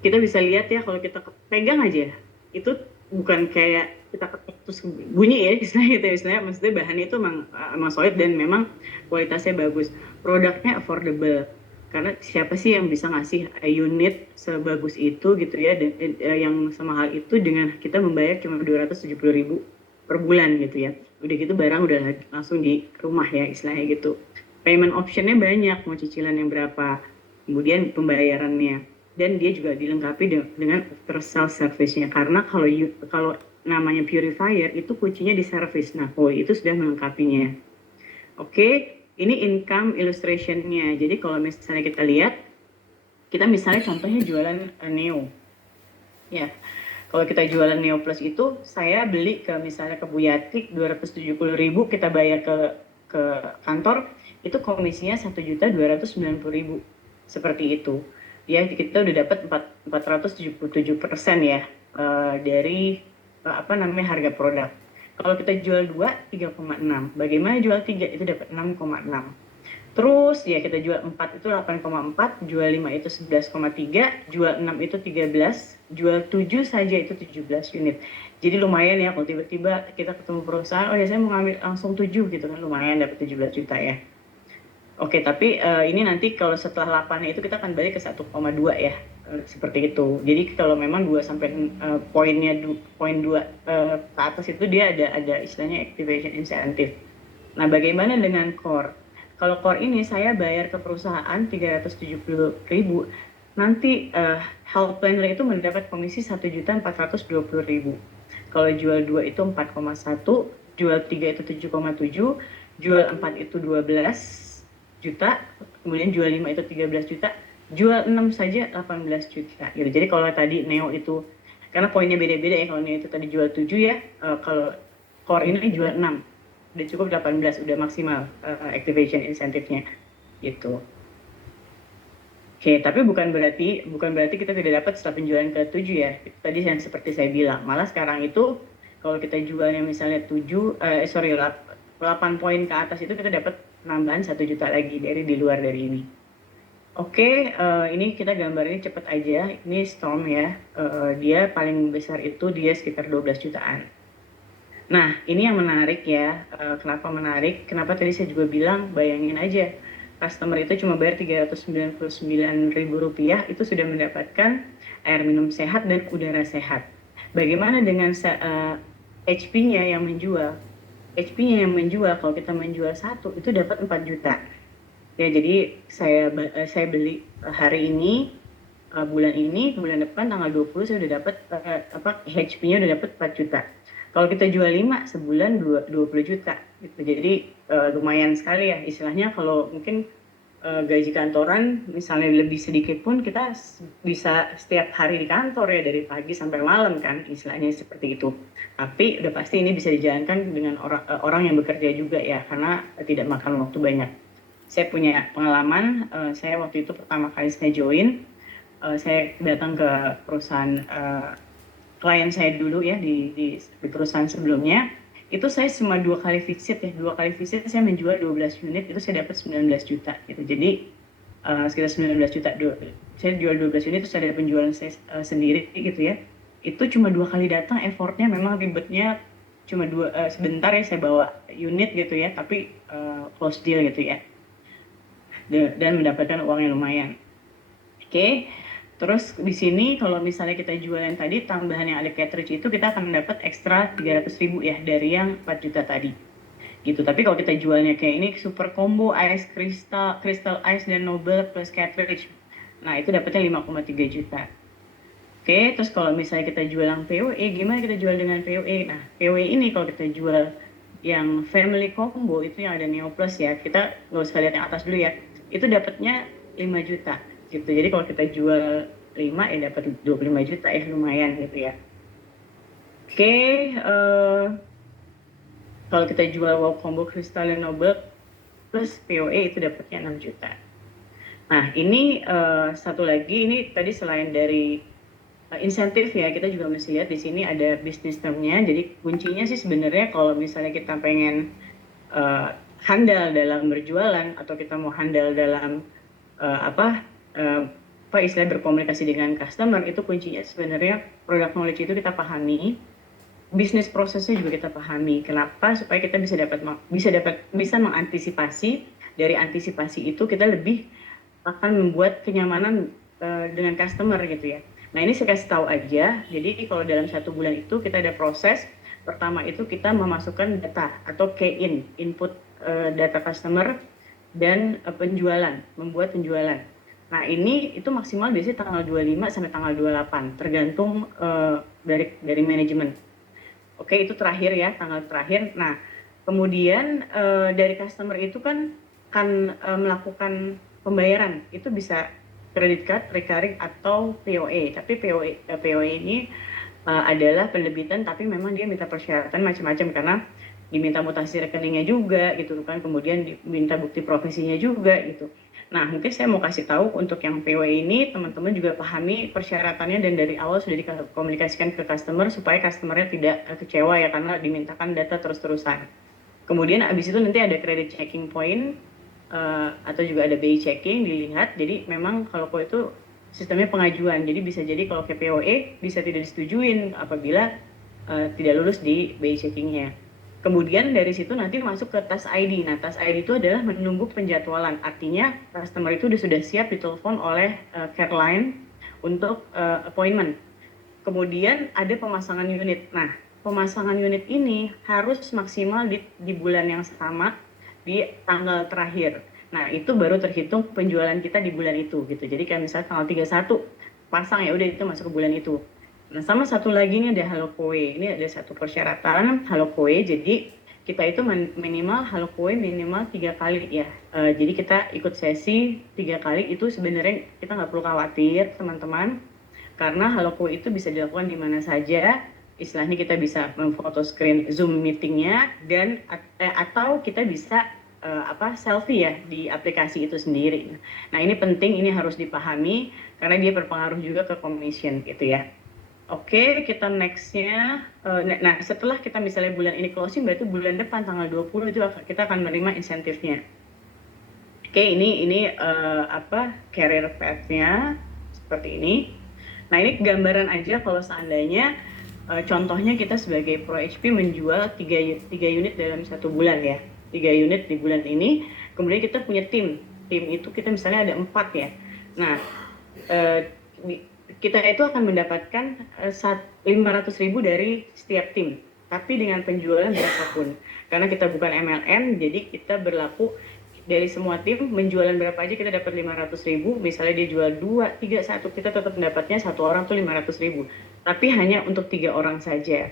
Kita bisa lihat ya, kalau kita pegang aja, itu bukan kayak kita ketuk terus bunyi ya istilahnya, maksudnya bahannya itu emang solid dan memang kualitasnya bagus. Produknya affordable, karena siapa sih yang bisa ngasih unit sebagus itu gitu ya, dan yang semahal itu dengan kita membayar cuma 270.000 per bulan gitu ya. Udah gitu barang udah langsung di rumah ya istilahnya gitu. Payment optionnya banyak, mau cicilan yang berapa, kemudian pembayarannya, dan dia juga dilengkapi dengan after sales service-nya, karena kalau namanya purifier itu kuncinya di service. Nah, itu sudah melengkapinya. Oke, ini income illustration-nya. Jadi kalau misalnya kita lihat, kita misalnya contohnya jualan Neo. Ya, kalau kita jualan Neo Plus itu, saya beli misalnya ke Buyatik 270.000, kita bayar ke kantor, itu komisinya 1.297.000. Seperti itu. Ya, kita udah dapat 477% ya dari harga produk. Kalau kita jual 2, 3,6. Bagaimana jual 3? Itu dapat 6,6. Terus ya kita jual 4 itu 8,4, jual 5 itu 11,3, jual 6 itu 13, jual 7 saja itu 17 unit. Jadi lumayan ya kalau tiba-tiba kita ketemu perusahaan, oh ya saya mau ngambil langsung 7 gitu kan, lumayan dapat 17 juta ya. Oke, tapi ini nanti kalau setelah 8-nya itu kita akan balik ke 1,2 ya, seperti itu. Jadi kalau memang 2 sampai poin 2 ke atas itu dia ada istilahnya activation incentive. Nah, bagaimana dengan core? Kalau core ini saya bayar ke perusahaan 370.000, nanti health planner itu mendapat komisi 1.420.000. Kalau jual 2 itu 4,1, jual 3 itu 7,7, jual 4 itu 12 juta, kemudian jual 5 itu 13 juta, jual 6 saja 18 juta gitu. Jadi kalau tadi Neo itu, karena poinnya beda-beda ya, kalau Neo itu tadi jual 7 ya, kalau core ini jual 6, udah cukup 18, udah maksimal activation incentive-nya gitu. Oke, tapi bukan berarti kita tidak dapat setelah penjualan ke 7 ya. Tadi yang seperti saya bilang, malah sekarang itu kalau kita jualnya misalnya 8 poin ke atas itu kita dapat nambahan 1 juta lagi di luar dari ini. Oke, ini kita gambarnya cepet aja. Ini Storm ya, dia paling besar itu dia sekitar 12 jutaan. Nah, ini yang menarik ya. Kenapa menarik? Kenapa tadi saya juga bilang, bayangin aja, customer itu cuma bayar Rp399.000, itu sudah mendapatkan air minum sehat dan udara sehat. Bagaimana dengan HP-nya yang menjual? HP-nya yang menjual, kalau kita menjual 1 itu dapat 4 juta. Ya, jadi saya beli hari ini, bulan depan tanggal 20 saya udah dapat HP-nya udah dapat 4 juta. Kalau kita jual 5 sebulan 20 juta gitu. Jadi lumayan sekali ya istilahnya. Kalau mungkin gaji kantoran misalnya lebih sedikit pun kita bisa setiap hari di kantor ya dari pagi sampai malam kan istilahnya seperti itu. Tapi udah pasti ini bisa dijalankan dengan orang yang bekerja juga ya karena tidak makan waktu banyak. Saya punya pengalaman, saya waktu itu pertama kali saya join, saya datang ke perusahaan klien saya dulu ya di perusahaan sebelumnya. Itu saya cuma 2 kali visit ya, 2 kali visit saya menjual 12 unit, itu saya dapat 19 juta gitu. Jadi sekitar 19 juta, saya jual 12 unit, itu saya ada penjualan saya sendiri gitu ya. Itu cuma 2 kali datang, effortnya memang ribetnya cuma sebentar ya saya bawa unit gitu ya, tapi close deal gitu ya. Dan mendapatkan uang yang lumayan. Oke. Terus di sini kalau misalnya kita jualan tadi tambahan yang ada cartridge itu kita akan mendapat ekstra 300.000 ya dari yang 4 juta tadi. Gitu. Tapi kalau kita jualnya kayak ini super combo ice crystal ice dan noble plus cartridge. Nah, itu dapatnya 5,3 juta. Oke, terus kalau misalnya kita jual yang POE, gimana kita jual dengan POE? Nah, POE ini kalau kita jual yang family combo itu yang ada Neo Plus ya, kita nggak usah lihat yang atas dulu ya. Itu dapatnya 5 juta. Gitu. Jadi kalau kita jual 5 ya dapat 25 juta ya lumayan gitu ya. Oke, kalau kita jual wow combo crystal dan noble plus POE itu dapatnya 6 juta. Nah ini satu lagi, ini tadi selain dari insentif ya, kita juga mesti lihat di sini ada bisnis termnya. Jadi kuncinya sih sebenarnya kalau misalnya kita pengen handal dalam berjualan atau kita mau handal dalam apa istilah berkomunikasi dengan customer, itu kuncinya sebenarnya product knowledge itu kita pahami, bisnis prosesnya juga kita pahami. Kenapa? Supaya kita bisa mengantisipasi, dari antisipasi itu kita lebih akan membuat kenyamanan dengan customer gitu ya. Nah ini saya kasih tahu aja. Jadi kalau dalam 1 bulan itu kita ada proses. Pertama itu kita memasukkan data atau key input data customer dan penjualan, membuat penjualan. Nah ini itu maksimal biasanya tanggal 25 sampai tanggal 28 tergantung dari manajemen. Oke, itu terakhir ya, tanggal terakhir. Nah kemudian dari customer itu kan akan melakukan pembayaran, itu bisa credit card, recurring atau POE. Tapi POE ini adalah penerbitan, tapi memang dia minta persyaratan macam-macam karena diminta mutasi rekeningnya juga gitu kan, kemudian diminta bukti profesinya juga gitu. Nah mungkin saya mau kasih tahu untuk yang POE ini teman-teman juga pahami persyaratannya dan dari awal sudah dikomunikasikan ke customer supaya customernya tidak kecewa ya karena dimintakan data terus-terusan. Kemudian abis itu nanti ada credit checking point atau juga ada BI checking dilihat. Jadi memang kalau itu sistemnya pengajuan, jadi bisa jadi kalau POE bisa tidak disetujuin apabila tidak lulus di BI checkingnya. Kemudian dari situ nanti masuk ke Task ID. Nah, Task ID itu adalah menunggu penjadwalan. Artinya customer itu sudah siap ditelepon oleh care line untuk appointment. Kemudian ada pemasangan unit. Nah, pemasangan unit ini harus maksimal di bulan yang sama di tanggal terakhir. Nah, itu baru terhitung penjualan kita di bulan itu gitu. Jadi kayak misalnya tanggal 31 pasang ya udah itu masuk ke bulan itu. Nah, sama satu lagi ini ada Halo Koe. Ini ada satu persyaratan Halo Koe. Jadi kita itu minimal Halo Koe minimal 3 kali ya. Jadi kita ikut sesi 3 kali itu sebenarnya kita nggak perlu khawatir teman-teman. Karena Halo Koe itu bisa dilakukan di mana saja. Istilahnya kita bisa memfoto screen Zoom meetingnya dan atau kita bisa selfie ya di aplikasi itu sendiri. Nah ini penting, ini harus dipahami karena dia berpengaruh juga ke commission gitu ya. Oke, kita nextnya. Nah setelah kita misalnya bulan ini closing, berarti bulan depan tanggal 20 itu kita akan menerima insentifnya. Oke, ini career path-nya seperti ini. Nah ini gambaran aja kalau seandainya contohnya kita sebagai Pro HP menjual 3 unit dalam 1 bulan ya. 3 unit di bulan ini, kemudian kita punya tim itu kita misalnya ada 4 ya. Nah kita itu akan mendapatkan 500.000 dari setiap tim, tapi dengan penjualan berapapun. Karena kita bukan MLM, jadi kita berlaku dari semua tim menjualan berapa aja kita dapat 500.000. Misalnya dia jual 2, 3, 1, kita tetap mendapatnya 1 orang tuh 500.000. Tapi hanya untuk 3 orang saja.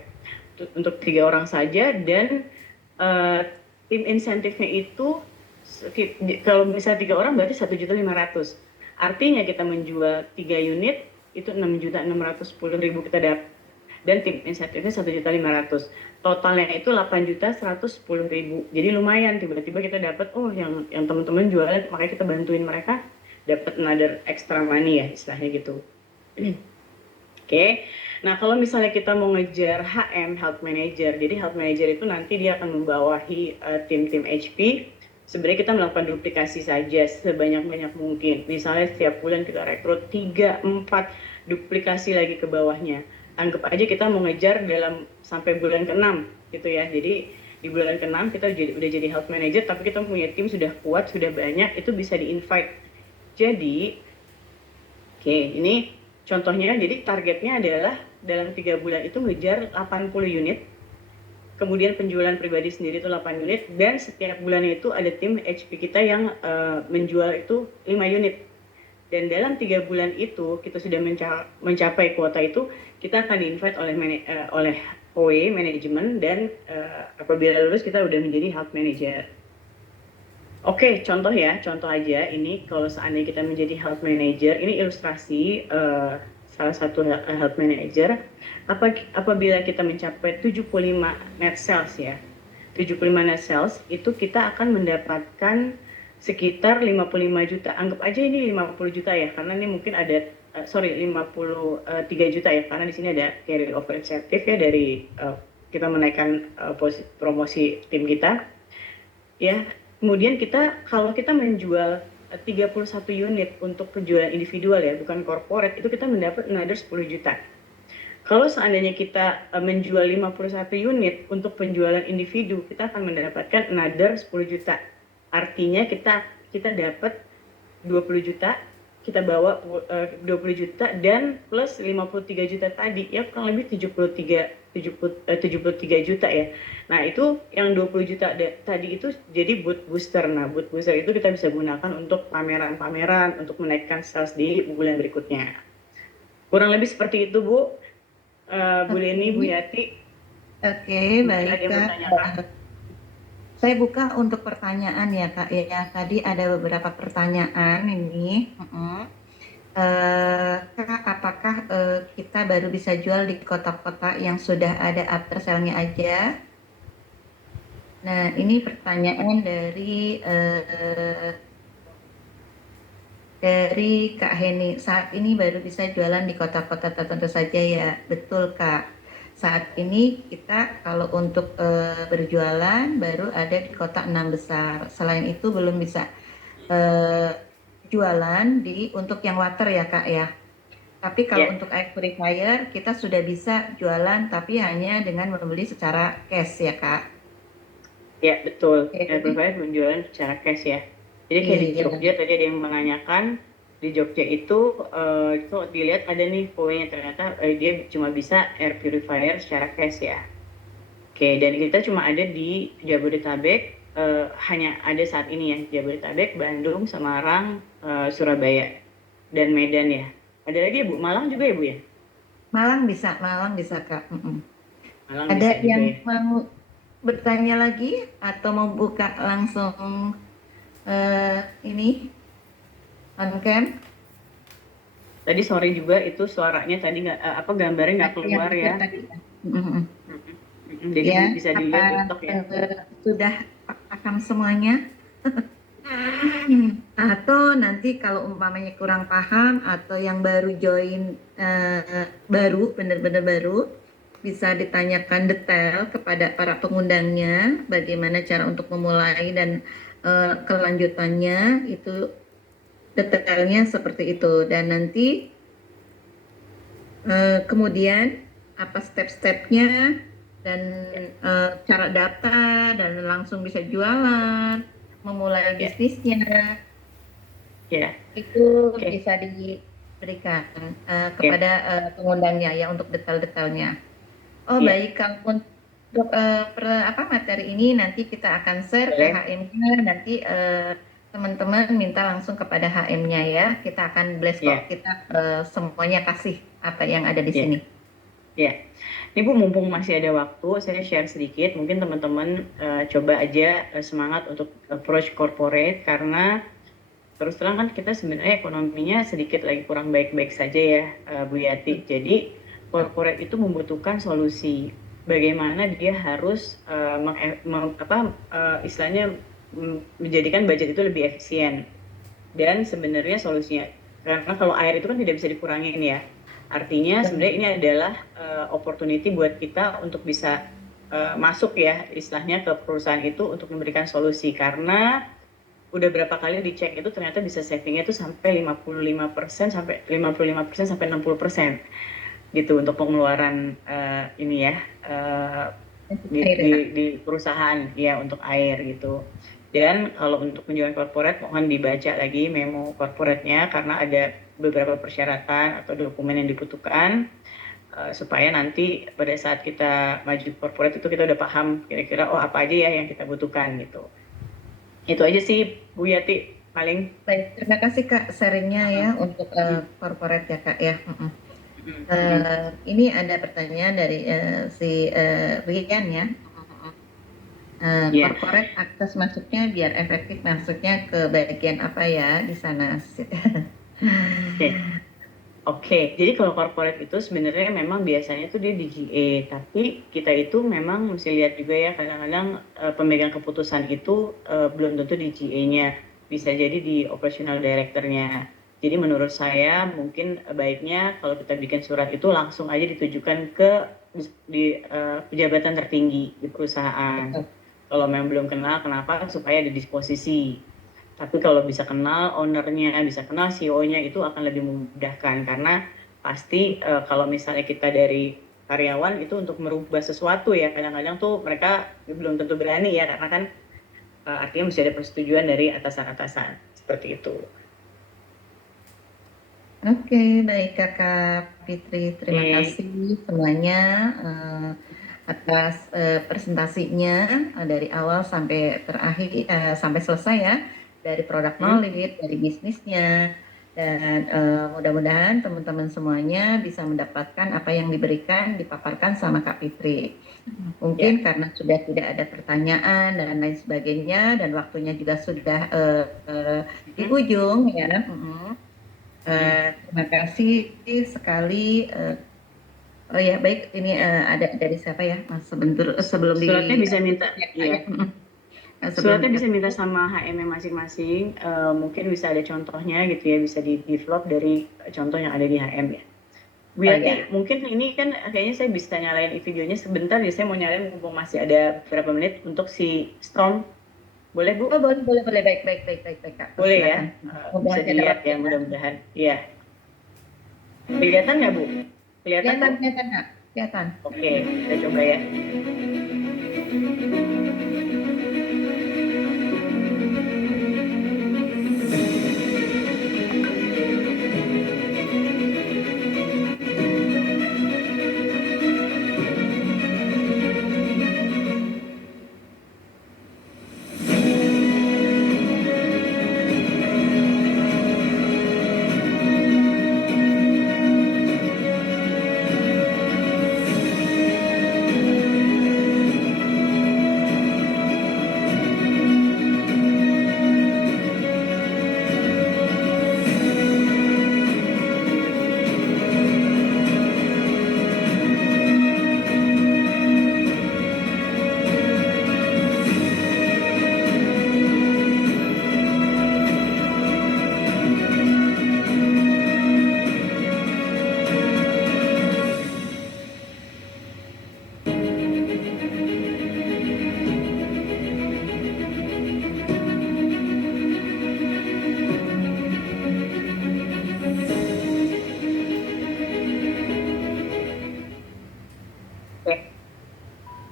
Untuk 3 orang saja dan tim insentifnya itu Kalau bisa 3 orang berarti 1.500.000. Artinya kita menjual 3 unit itu 6.610.000 kita dapat, dan tim insentifnya 1.500.000. Totalnya itu 8.110.000. Jadi lumayan, tiba-tiba kita dapat yang teman-teman jualan, makanya kita bantuin mereka dapat another extra money ya istilahnya gitu. Oke. Nah, kalau misalnya kita mau ngejar HM, Health Manager, jadi Health Manager itu nanti dia akan membawahi tim-tim HP. Sebenarnya kita melakukan duplikasi saja sebanyak-banyak mungkin. Misalnya setiap bulan kita rekrut 3-4 duplikasi lagi ke bawahnya. Anggap aja kita mau ngejar dalam sampai bulan ke-6 gitu ya. Jadi di bulan ke-6 kita udah jadi Health Manager, tapi kita punya tim sudah kuat, sudah banyak, itu bisa di-invite. Jadi, ini contohnya, jadi targetnya adalah dalam 3 bulan itu ngejar 80 unit, kemudian penjualan pribadi sendiri itu 8 unit, dan setiap bulannya itu ada tim HP kita yang menjual itu 5 unit. Dan dalam 3 bulan itu kita sudah mencapai kuota itu, kita akan di-invite oleh OE manajemen, dan apabila lulus kita udah menjadi Health Manager. Oke, contoh aja ini kalau seandainya kita menjadi Health Manager, ini ilustrasi salah satu Health Manager. Apabila kita mencapai 75 net sales ya, 75 net sales itu kita akan mendapatkan sekitar 55 juta. Anggap aja ini 50 juta ya, karena ini mungkin ada 53 juta ya, karena di sini ada carry over incentive ya dari kita menaikkan promosi tim kita. Ya, kemudian kalau kita menjual 31 unit untuk penjualan individual ya, bukan corporate, itu kita mendapat another 10 juta. Kalau seandainya kita menjual 51 unit untuk penjualan individu, kita akan mendapatkan another 10 juta. Artinya kita dapat 20 juta, kita bawa 20 juta dan plus 53 juta tadi, ya kurang lebih 73 juta ya. Nah, itu yang 20 juta tadi itu jadi booth booster. Nah, booth booster itu kita bisa gunakan untuk pameran-pameran, untuk menaikkan sales di bulan berikutnya. Kurang lebih seperti itu, Bu. Bu Leni, Bu Yati. Oke, baik, ada yang Kak. bertanya? Saya buka untuk pertanyaan ya, Kak. Ya, tadi ada beberapa pertanyaan ini. Kak, apakah kita baru bisa jual di kota-kota yang sudah ada after sale-nya aja? Nah, ini pertanyaan dari Kak Heni. Saat ini baru bisa jualan di kota-kota tertentu saja ya? Betul, Kak. Saat ini kita kalau untuk berjualan baru ada di kota 6 besar. Selain itu belum bisa jualan untuk yang water ya, Kak ya. Tapi kalau untuk air purifier kita sudah bisa jualan, tapi hanya dengan membeli secara cash ya, Kak. Ya, betul. Air purifier menjualan secara cash ya. Jadi kayak di Jogja tadi ada yang menanyakan, di Jogja itu dilihat ada nih poinnya, ternyata dia cuma bisa air purifier secara cash ya. Oke, dan kita cuma ada di Jabodetabek, hanya ada saat ini ya, Jabodetabek, Bandung, Semarang, Surabaya, dan Medan ya. Ada lagi ya, Bu? Malang juga ya, Bu ya? Malang bisa Kak. Malang ada bisa yang juga, ya? mau bertanya lagi atau mau buka langsung ini on cam? Tadi sore juga itu suaranya tadi gambarnya nggak keluar ya. Jadi Ya, bisa dilihat TikTok ya. Sudah paham semuanya? Atau nanti kalau umpamanya kurang paham atau yang baru join benar-benar baru, bisa ditanyakan detail kepada para pengundangnya bagaimana cara untuk memulai dan kelanjutannya, itu detailnya seperti itu. Dan nanti kemudian apa step-stepnya dan cara data dan langsung bisa jualan, memulai bisnisnya, itu bisa diberikan kepada pengundangnya ya untuk detail-detailnya. Baik, Kang, untuk materi ini nanti kita akan share ke HM-nya, nanti teman-teman minta langsung kepada HM-nya ya. Kita akan blast kok, kita semuanya kasih apa yang ada di sini. Ya, ini Bu mumpung masih ada waktu, saya share sedikit. Mungkin teman-teman coba aja semangat untuk approach corporate karena terus terang kan kita sebenarnya ekonominya sedikit lagi kurang baik-baik saja ya, Bu Yati. Jadi corporate itu membutuhkan solusi. Bagaimana dia harus istilahnya menjadikan budget itu lebih efisien. Dan sebenarnya solusinya, karena kalau air itu kan tidak bisa dikurangin ya. Artinya sebenarnya ini adalah opportunity buat kita untuk bisa masuk ya istilahnya ke perusahaan itu untuk memberikan solusi karena udah berapa kali dicek itu ternyata bisa savingnya itu sampai 55% sampai 55% sampai 60% gitu untuk pengeluaran ini ya Air ya, Kak. di perusahaan ya untuk air gitu. Dan kalau untuk kunjungan corporate mohon dibaca lagi memo corporate-nya karena ada beberapa persyaratan atau dokumen yang dibutuhkan supaya nanti pada saat kita maju corporate itu kita udah paham kira-kira oh apa aja ya yang kita butuhkan gitu. Itu aja sih Bu Yati paling. Baik, terima kasih Kak sharingnya ya untuk corporate ya Kak ya. Ini ada pertanyaan dari si Rian ya. Yeah. Corporate akses masuknya biar efektif masuknya ke bagian apa ya di sana? Oke, jadi kalau corporate itu sebenarnya memang biasanya tuh dia di GA, tapi kita itu memang mesti lihat juga ya kadang-kadang pemegang keputusan itu belum tentu di GA-nya, bisa jadi di operational director-nya. Jadi menurut saya mungkin baiknya kalau kita bikin surat itu langsung aja ditujukan ke pejabat tertinggi di perusahaan. Kalau memang belum kenal, kenapa? Supaya ada disposisi. Tapi kalau bisa kenal ownernya, bisa kenal CEO-nya itu akan lebih memudahkan karena pasti kalau misalnya kita dari karyawan itu untuk merubah sesuatu ya kadang-kadang tuh mereka belum tentu berani ya karena kan artinya mesti ada persetujuan dari atasan-atasan seperti itu. Oke, baik Kakak Fitri, terima kasih semuanya atas presentasinya dari awal sampai terakhir sampai selesai ya, dari product knowledge, dari bisnisnya, dan mudah-mudahan teman-teman semuanya bisa mendapatkan apa yang diberikan, dipaparkan sama Kak Fitri. Mungkin karena sudah tidak ada pertanyaan dan lain sebagainya, dan waktunya juga sudah di ujung ya. Terima kasih sekali. Oh ya baik, ini ada dari siapa ya Mas sebelum suratnya bisa minta ya. Suratnya bisa minta sama HM masing-masing, mungkin bisa ada contohnya gitu ya, bisa di develop dari contoh yang ada di HM ya. Bu Yati, mungkin ini kan kayaknya saya bisa nyalain videonya sebentar ya, saya mau nyalain mumpung masih ada beberapa menit untuk si Storm. Boleh Bu? Oh, boleh baik Kak. Boleh ya, bisa dilihat ya mudah-mudahan. Iya. Kelihatan nggak Bu? Kelihatan Kak? Kelihatan. Oke, kita coba ya.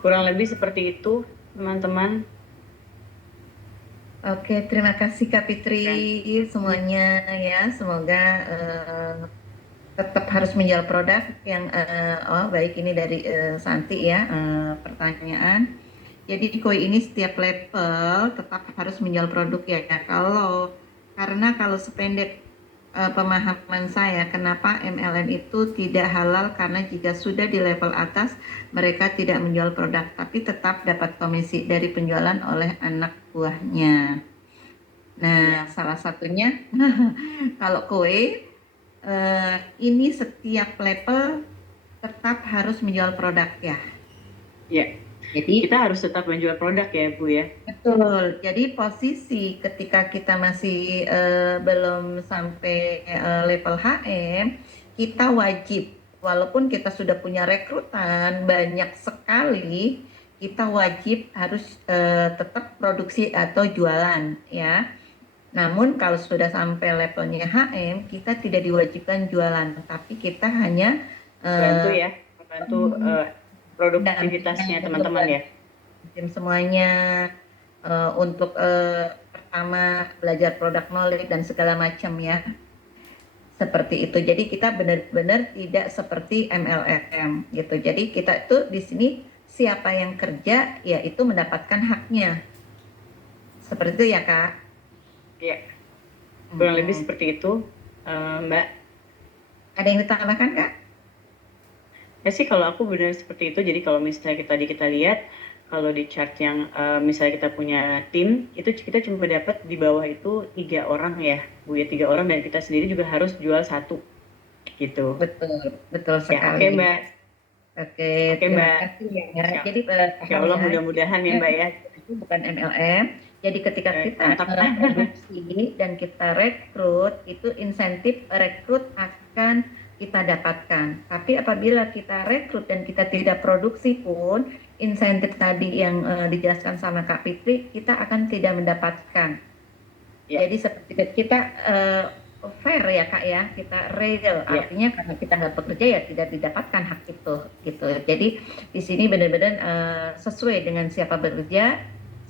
Kurang lebih seperti itu, teman-teman. Oke, terima kasih Kak Fitri semuanya ya. Semoga tetap harus menjual produk yang baik. Ini dari Santi ya pertanyaan. Jadi di KOI ini setiap level tetap harus menjual produk ya. Karena kalau sependek pemahaman saya kenapa MLM itu tidak halal, karena jika sudah di level atas mereka tidak menjual produk tapi tetap dapat komisi dari penjualan oleh anak buahnya. Nah, salah satunya kalau kue ini setiap level tetap harus menjual produk ya. Ya, Jadi kita harus tetap menjual produk ya Bu ya. betul. Jadi posisi ketika kita masih belum sampai level HM, kita wajib, walaupun kita sudah punya rekrutan banyak sekali, kita wajib harus tetap produksi atau jualan ya. Namun kalau sudah sampai levelnya HM, kita tidak diwajibkan jualan, tapi kita hanya Bantu ya, membantu produktivitasnya teman-teman ya. tim semuanya untuk pertama belajar produk knowledge dan segala macam ya, seperti itu. Jadi kita benar-benar tidak seperti MLM gitu. Jadi kita itu di sini siapa yang kerja ya itu mendapatkan haknya, seperti itu ya Kak. Iya, kurang lebih seperti itu, Mbak. Ada yang ditambahkan Kak? Ya sih kalau aku benar seperti itu. Jadi kalau misalnya kita lihat, kalau di chart yang misalnya kita punya tim, itu kita cuma dapat di bawah itu 3 orang ya, Bu ya, 3 orang, dan kita sendiri juga harus jual 1 gitu. Betul Ya, sekali. oke Mbak. Oke, Oke, terima Mbak. kasih ya. Ya. Jadi Ya Allah mudah-mudahan ya Mbak ya. itu bukan MLM. Jadi ketika kita mantap. produksi dan kita rekrut, itu insentif rekrut akan kita dapatkan. Tapi apabila kita rekrut dan kita tidak produksi pun, insentif tadi yang dijelaskan sama Kak Fitri, kita akan tidak mendapatkan. Ya. Jadi seperti kita fair ya Kak ya, kita real, artinya karena kita nggak bekerja ya tidak didapatkan hak itu gitu. Jadi di sini benar-benar sesuai dengan siapa bekerja,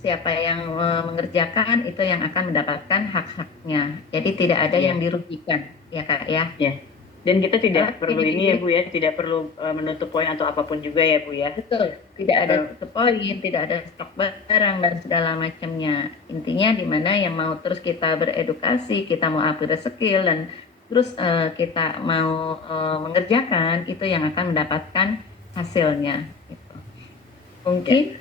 siapa yang mengerjakan itu yang akan mendapatkan hak-haknya. Jadi tidak ada yang dirugikan ya Kak ya. Ya. Dan kita tidak perlu ini ya Bu ya, tidak perlu menutup poin atau apapun juga ya Bu ya. Betul, tidak ada tutup poin, tidak ada stok barang dan segala macamnya. Intinya di mana yang mau terus kita beredukasi, kita mau upgrade skill dan terus kita mau mengerjakan, itu yang akan mendapatkan hasilnya. Gitu. Mungkin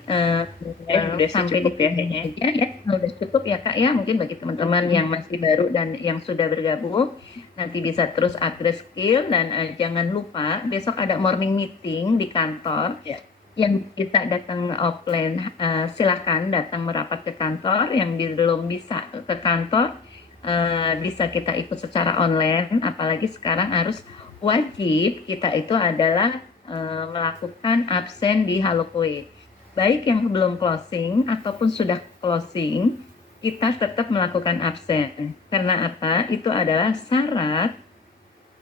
udah sampai cukup di ya kayaknya. ya, udah cukup ya Kak ya. Mungkin bagi teman-teman yang masih baru dan yang sudah bergabung, nanti bisa terus upgrade skill dan jangan lupa besok ada morning meeting di kantor. Yang kita datang offline, silakan datang merapat ke kantor. Yang belum bisa ke kantor, bisa kita ikut secara online. Apalagi sekarang harus wajib kita itu adalah melakukan absen di Halokoe. Baik yang belum closing ataupun sudah closing, kita tetap melakukan absen. Karena apa? Itu adalah syarat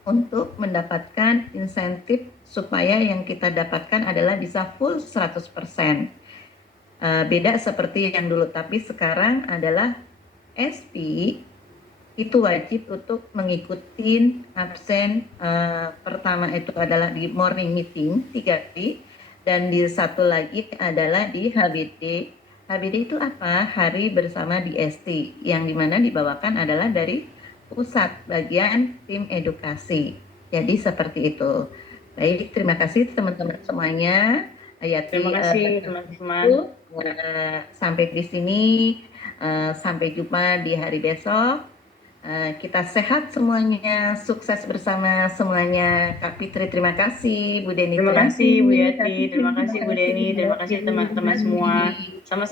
untuk mendapatkan insentif supaya yang kita dapatkan adalah bisa full 100%. Beda seperti yang dulu, tapi sekarang adalah SP itu wajib untuk mengikuti absen. Pertama itu adalah di morning meeting 3 kali, dan di satu lagi adalah di HBD. HBD itu apa? Hari bersama di ST, yang dimana dibawakan adalah dari pusat bagian tim edukasi. Jadi seperti itu. Baik, terima kasih teman-teman semuanya. Terima kasih teman-teman. Sampai di sini, sampai jumpa di hari besok. Kita sehat semuanya, sukses bersama semuanya. Kak Fitri terima kasih, Bu Deni terima kasih Bu Yati, terima kasih Bu Deni, terima kasih teman-teman semua. Sama